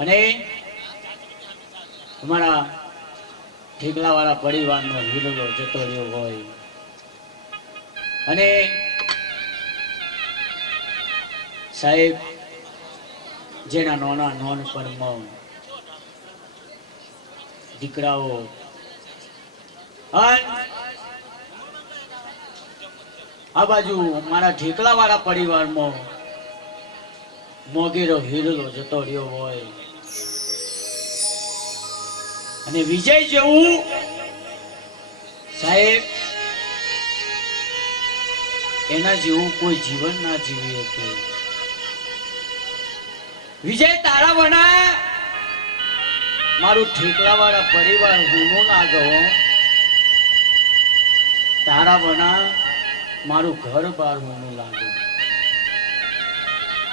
અને અમારા ઠેકલાવાળા પરિવારનો હિરલો જતો રહ્યો હોય અને સાહેબ જેના નોના નોનપણમાં દીકરાઓ આ બાજુ મારા ઠેકલાવાળા પરિવારમાં મોગેરો હિરલો જતો રહ્યો હોય અને વિજય જેવું સાહેબ એના જેવું કોઈ જીવન ના જીવી શકે. વિજય તારા વના મારું ઠેકલાવાળા પરિવાર હુનો ના ગયો, તારા વના મારું ઘર બાર હુનું લાગે.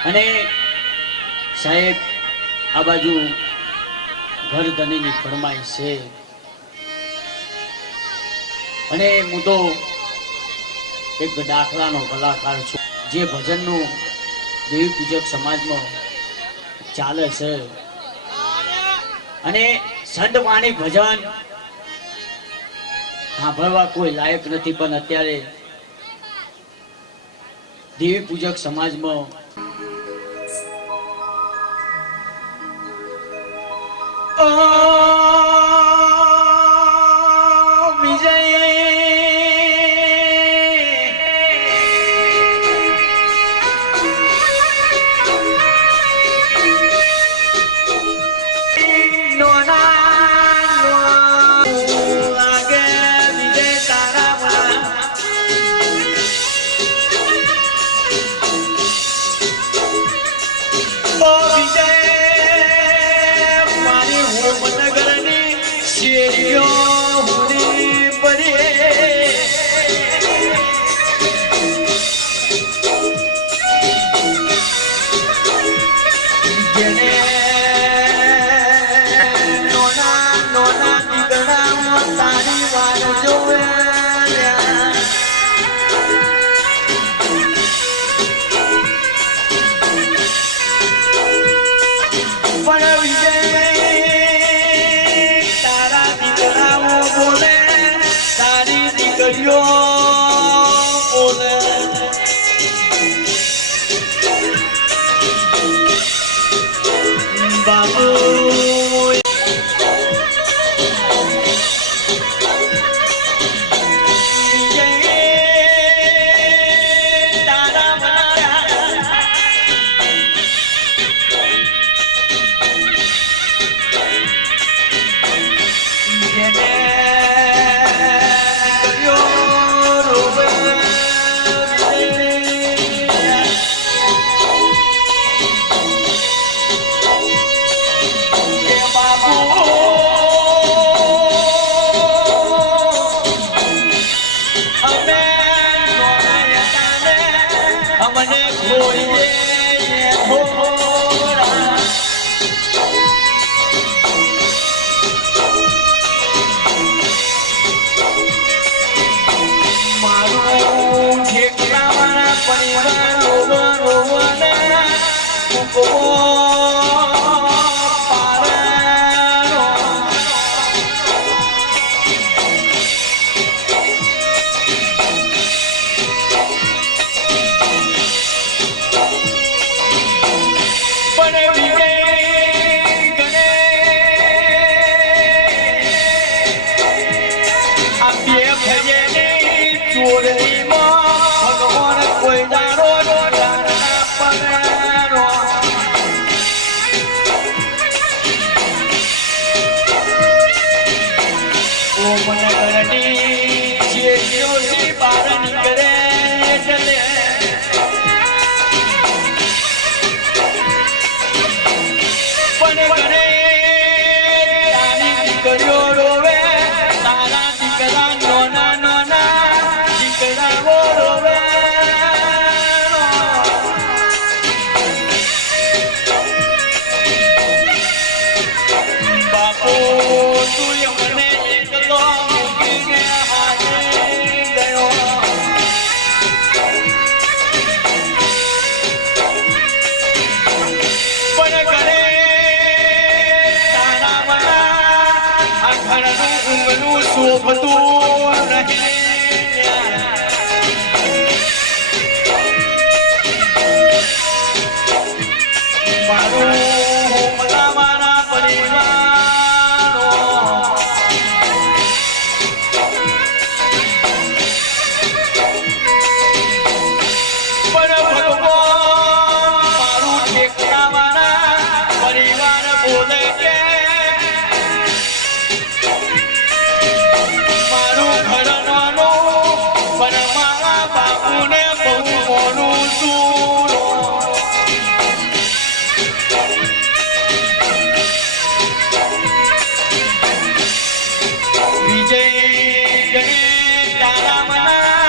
અને સાહેબ આ બાજુ ઘર ધણીની ફરમાઈશ છે અને હું તો એક દાખલાનો કલાકાર છું જે ભજનનું દેવી પૂજક સમાજમાં ચાલે છે અને સંતવાણી ભજન સાંભળવા કોઈ લાયક નથી, પણ અત્યારે દેવી પૂજક સમાજમાં Buena ડુંગનું શોભતું નહીં મારું મારા પરિવારો પણ ભગવાન મારું ઠેકડાવાળા પરિવાર બોલે કે મારું ઘર નાનું પણ મારા બાપુને બહુ મોનું છું વિજય ગણેશ તારા મના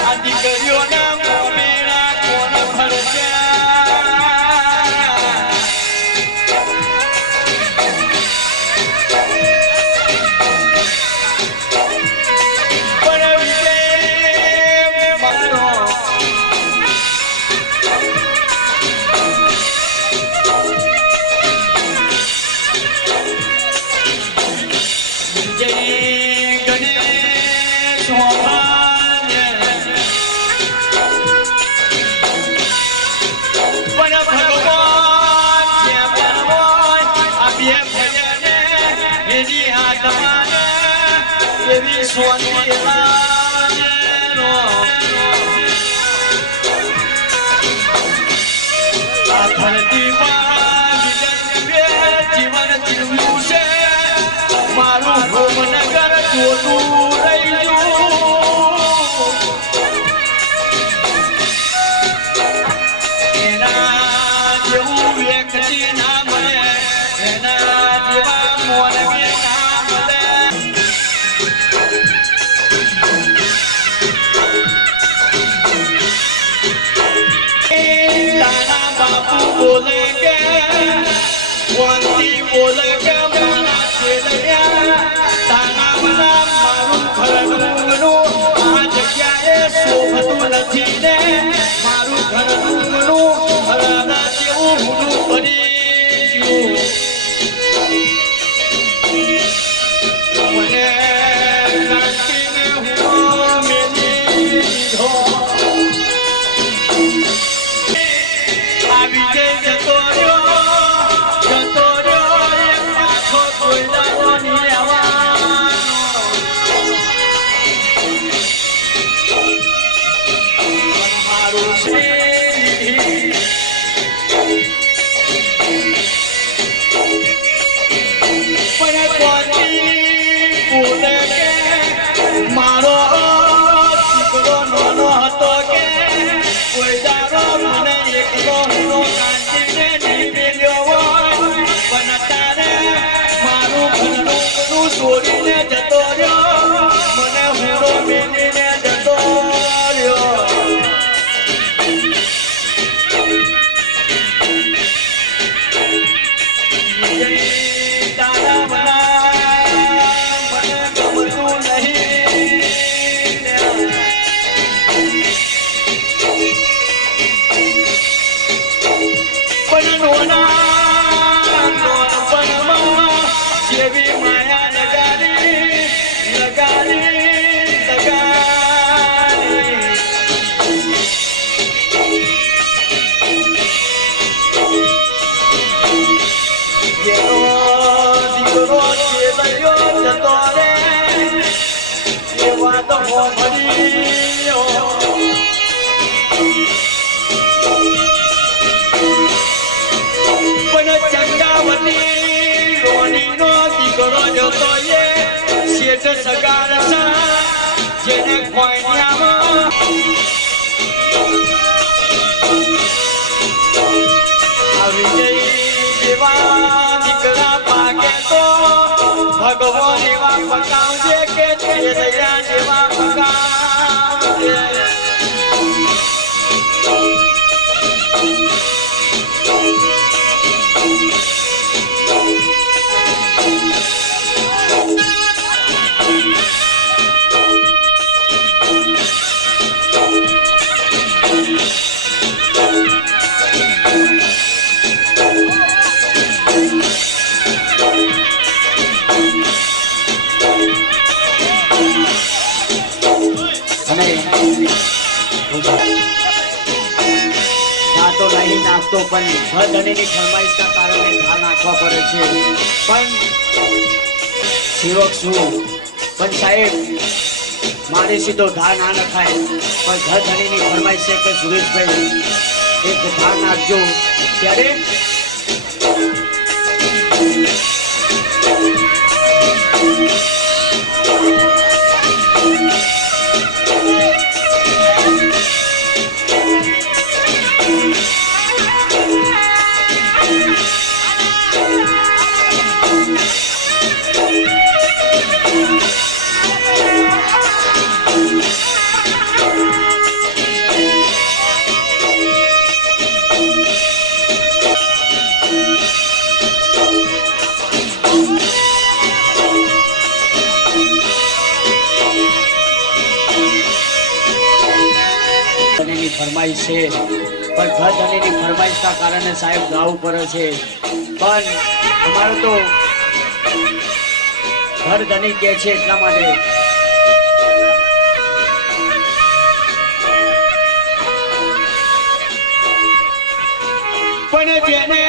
આ દીકરીઓના મોમેરા કોણ ભરશે પણ વિજય મારો વિજય ગણેશ મોહને પણ ભગવાન જે ભગવાન આ બે ભજને એની આત્માને એવી સોની લાગેનો આ ધરતી પર જીવન જીવ્યું છે મારું ભોમનગર જોતું રહી ગયું એના જેવું વ્યક્તિ ના મળે એના જેવા મોનવી ના મળે તારા બાપુ બોલે કે વંતી બોલે કે મારા છેલ્યા તારા મના મારું ઘર ડુંગનું આ જગ્યાએ શોભતું નથી ને મારું ઘર ડુંગનું હરાના જેવું હુનું ભરી ગયું મને કાંટીને હું મેલી દીધો આ વિજય જતો રહ્યો એક પાછો કોઈ દાડો નહીં આવવાનો મારું છે પણ કોની બોલે કે મારો દીકરો નાનો હતો કે કોઈ દાડો મને એકલો હુનો કાંટીને નહીં મેલ્યો હોય પણ તારે મારું ઘરનું છોડીને જતો રહ્યો મને હુનો મેલીને જતો રહ્યો તારા મના મને ગમતું નહીં પણ નોનાપણમાં જેવી માયા લગાડી જેનો દીકરો છેલ્યો જતો રે એ વાત હોભળી પણ ચંગાવતી રોનીનો દીકરો જતો એ શેઠ સગાર જેને કોઈનામાં વિજય જેવા દીકરા પાકે તો ભગવાન એવા પકાવજે કે દયા જેવા પકાવજે પણ ધનની ફરમાઈશના કારણે ધા નાખવા પડે છે પણ સેવક છું પણ સાહેબ મારી સીધો ધા ના નખાય પણ ધનની ફરમાઈશ છે કે સુરેશભાઈ એક ધા નાખજો ત્યારે ફરમાઈશ છે પણ ધનની ફરમાઈશના કારણે સાહેબ ગાવું પડે છે પણ અમારું તો ઘર ધની કે છે એટલા માટે પણ જેને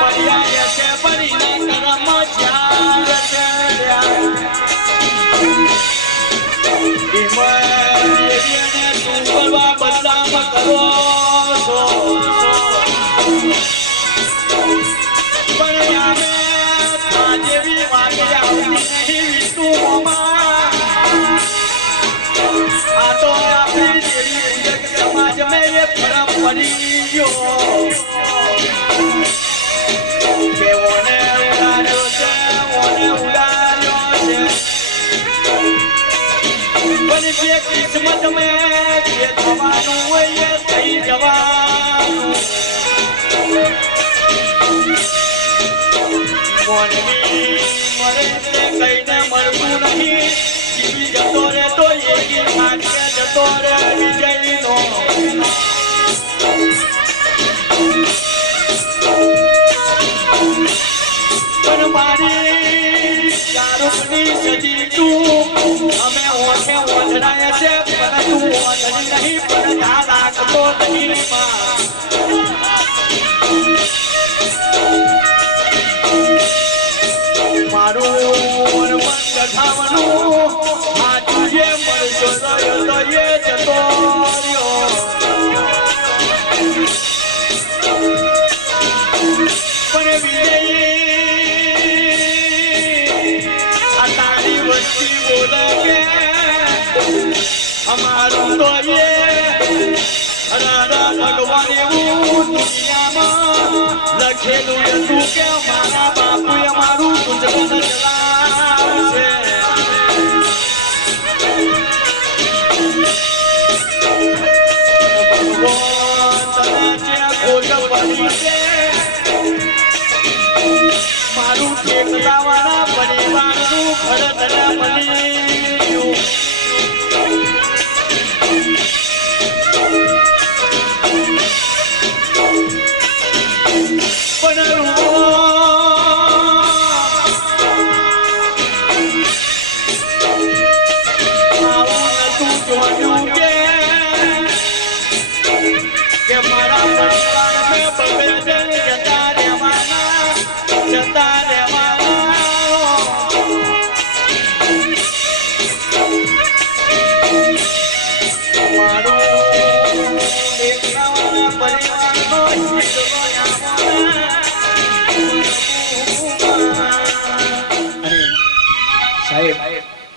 પર્યાય છે પરિના કર્મ ચાર છે બદલામ કરો છો પણ અમે જેવી વાગે આવતી નહીં વિષ્ણુમાં આ તો આપણી જેવી પૂજક સમાજ મેં એ ફરક પડી ગયો કે ઓને ઉડાડ્યો છે ઓને ઉડાડ્યો છે પણ જે કિસ્મત મેં જે થવાનું હોય એ થઈ જવાનું મોનવી મરે તે કઈને મળવું નહીં જીવી જતો રે તો એકી ભાગ્ય જતો રે વિજયનો પણ મારી ચારુકની સજી તું અમે ઓઠે ઓઢડાય છે પણ તું ઓઢડી નહીં પણ ધા લાગતો નહીં મારું મન ગઠાવનું આ તુજે મળશો રહ્યો તો એ જતો રહ્યો પણ વિજયી આ તારી વસ્તી બોલે કે અમારું તો એ રાધા ભગવાન એવું દુનિયામાં લખેલું હતું કે મારા બાપુએ અમારું ગુજરાન ચલાવશે ભગવાન તને જે ખોટ પડી છે મારું ઠેકડાવાળા પરિવારનું ઘર તને મળી ગયું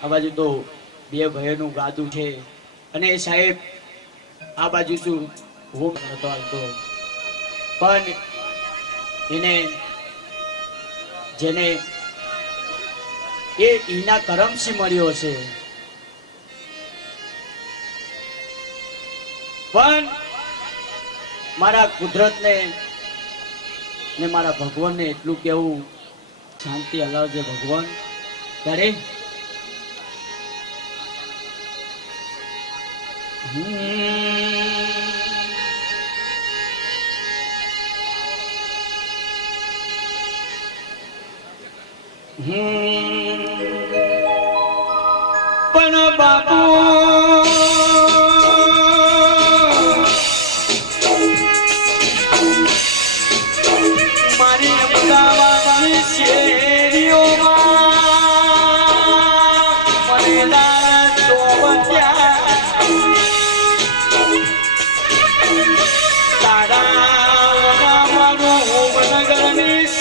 આ બાજુ તો બે ભાઈઓનું ગાદું છે અને સાહેબ આ બાજુ શું હોમ નતો આવતો પણ એને જેને એ એના કરમથી મળ્યો છે પણ મારા કુદરતને ને મારા ભગવાનને એટલું કેવું શાંતિ હલાવજે ભગવાન ત્યારે પણ બાપુ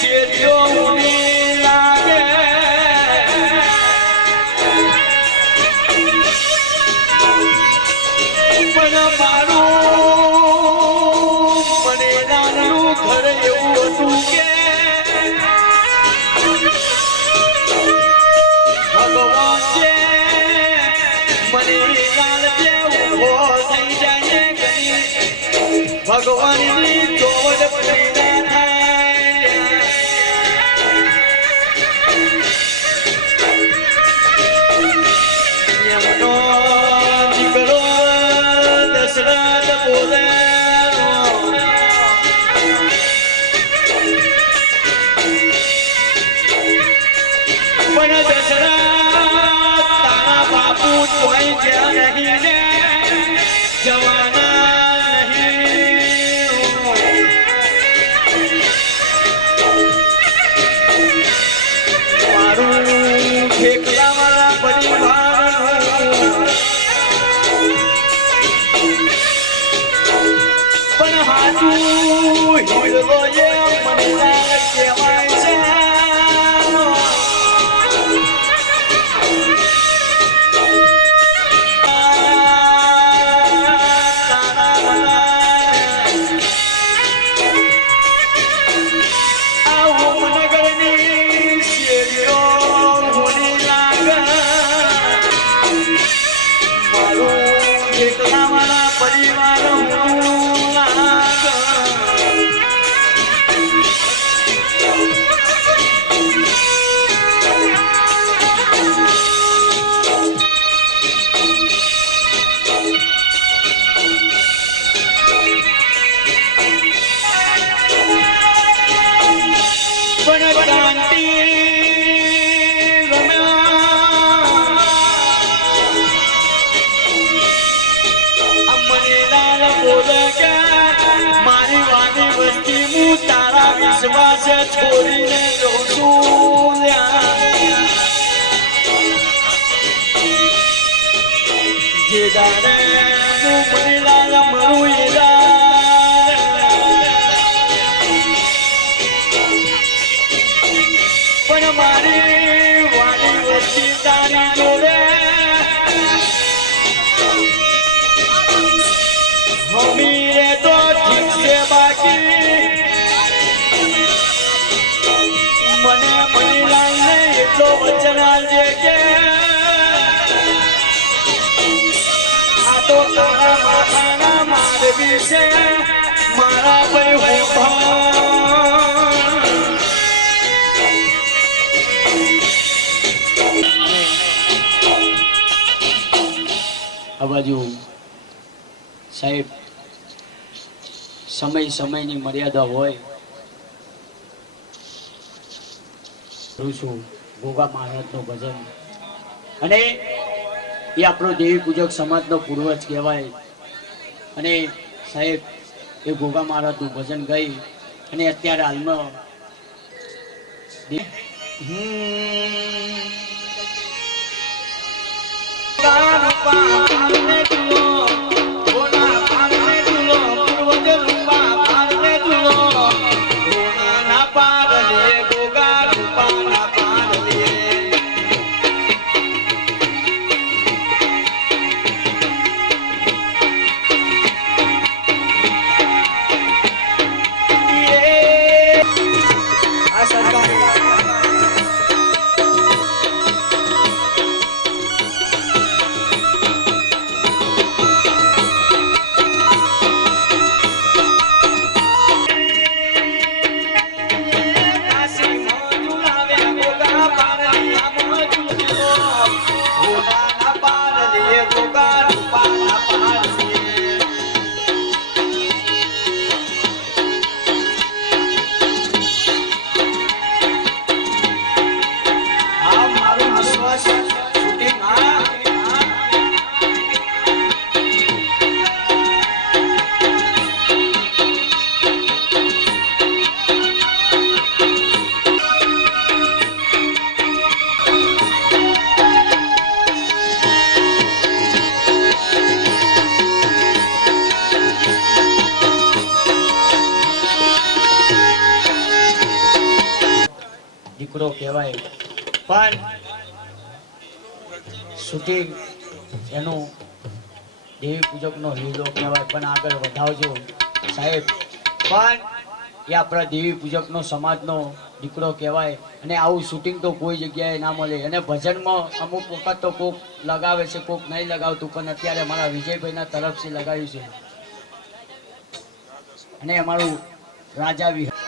શેરીઓ ઊંડી લાગે પણ મારું મને નાનું ઘર એવું હતું કે ભગવાન જે મને લાલ જે ઉભો થઈ જાય ભગવાનની જોડ પૂરી ના થાય એમનો દીકરો દશરથ બોલે પણ દશરથ તારા બાપુ જોઈ જ્યાં નહીં ને જવાના નહીં મારું ઠેકલા મારા પરિવારનું પણ હાથું હિરલો એ મને કહેવાય છે મારી વાની વસ્તી હું તારા વિશ્વાસ છોડીને જઉં છું જે દાડે હું મને લાલ મળું એ પણ મારી વાની વસ્તી તારી જોડે મમ્મી તો ઠીક છે બાકી મને મણીલાલ ને એટલો વચન આપજે કે આ તો તારા માથાના મારવી છે મારા ભાઈ આ બાજુ સાહેબ સમયની મર્યાદા હોય છું ગોગા મહારાજનું ભજન અને એ આપણો દેવી પૂજક સમાજનો પૂર્વજ કહેવાય અને સાહેબ એ ગોગા મહારાજનું ભજન ગઈ અને અત્યારે હાલમાં દીકરો કહેવાય, પણ શૂટિંગ એનું દેવી પૂજકનો લીલો કહેવાય, પણ આગળ વધાવજો સાહેબ. પણ એ આપણા દેવી પૂજકનો સમાજનો દીકરો કહેવાય અને આવું શૂટિંગ તો કોઈ જગ્યાએ ના મળે. અને ભજનમાં અમુક વખત તો કોક લગાવે છે, કોક નહીં લગાવતું, પણ અત્યારે મારા વિજયભાઈના તરફથી લગાવ્યું છે અને અમારું રાજા વિહાર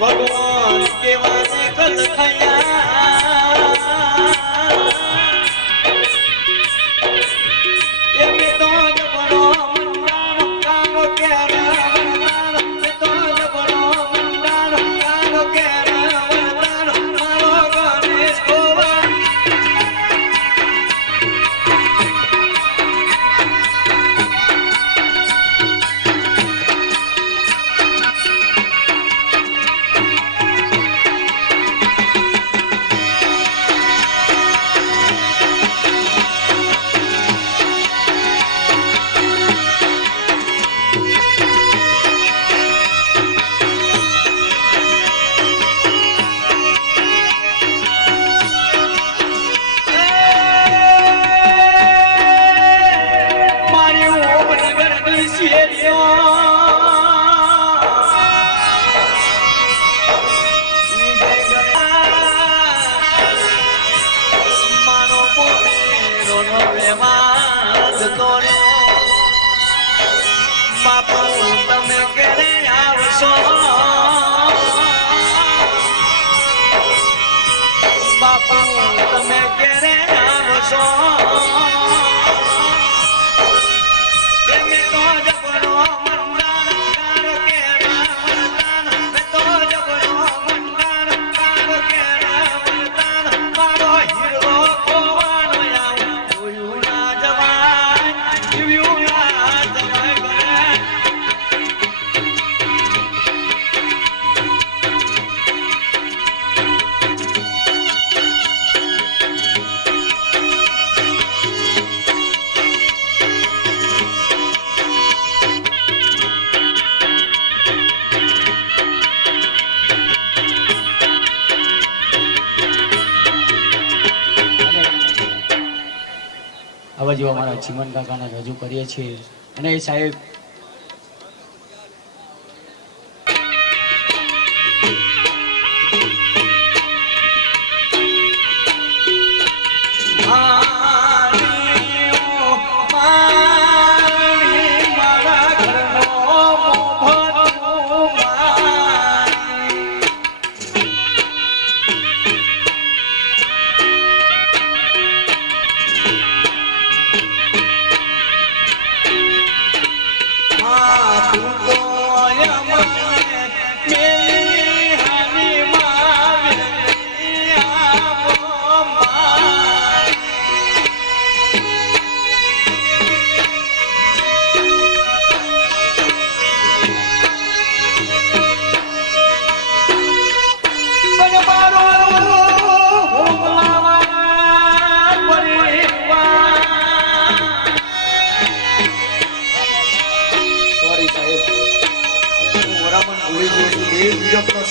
ભગવાન કેવાને કલ થયા એમે તો જબરો મંડાનો કાનો કેરા વરદાનો મે તો જબરો મંડાનો કાનો કેરા વરદાનો મારો ગણેશ ગોવા બાપુ તમે ક્યારે આવશો બાપુ તમે ક્યારે આવશો આવા જેવા અમારા ચીમન કાકાને રજૂ કરીએ છીએ અને એ સાહેબ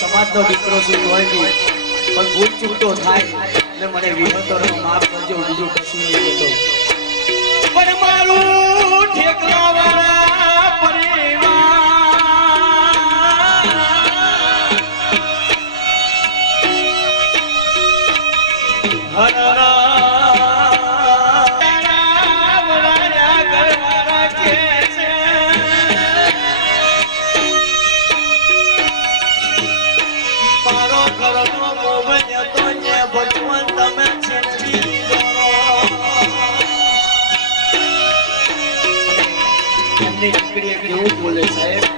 સમાજનો દીકરો શું હોય પણ ભૂલ ચૂક તો થાય. એટલે મને વિહતોનો માફ કરજો, બીજું કશું નહીં હતો. પણ મારું ઠેકડાવાળા કેવું બોલે સાહેબ,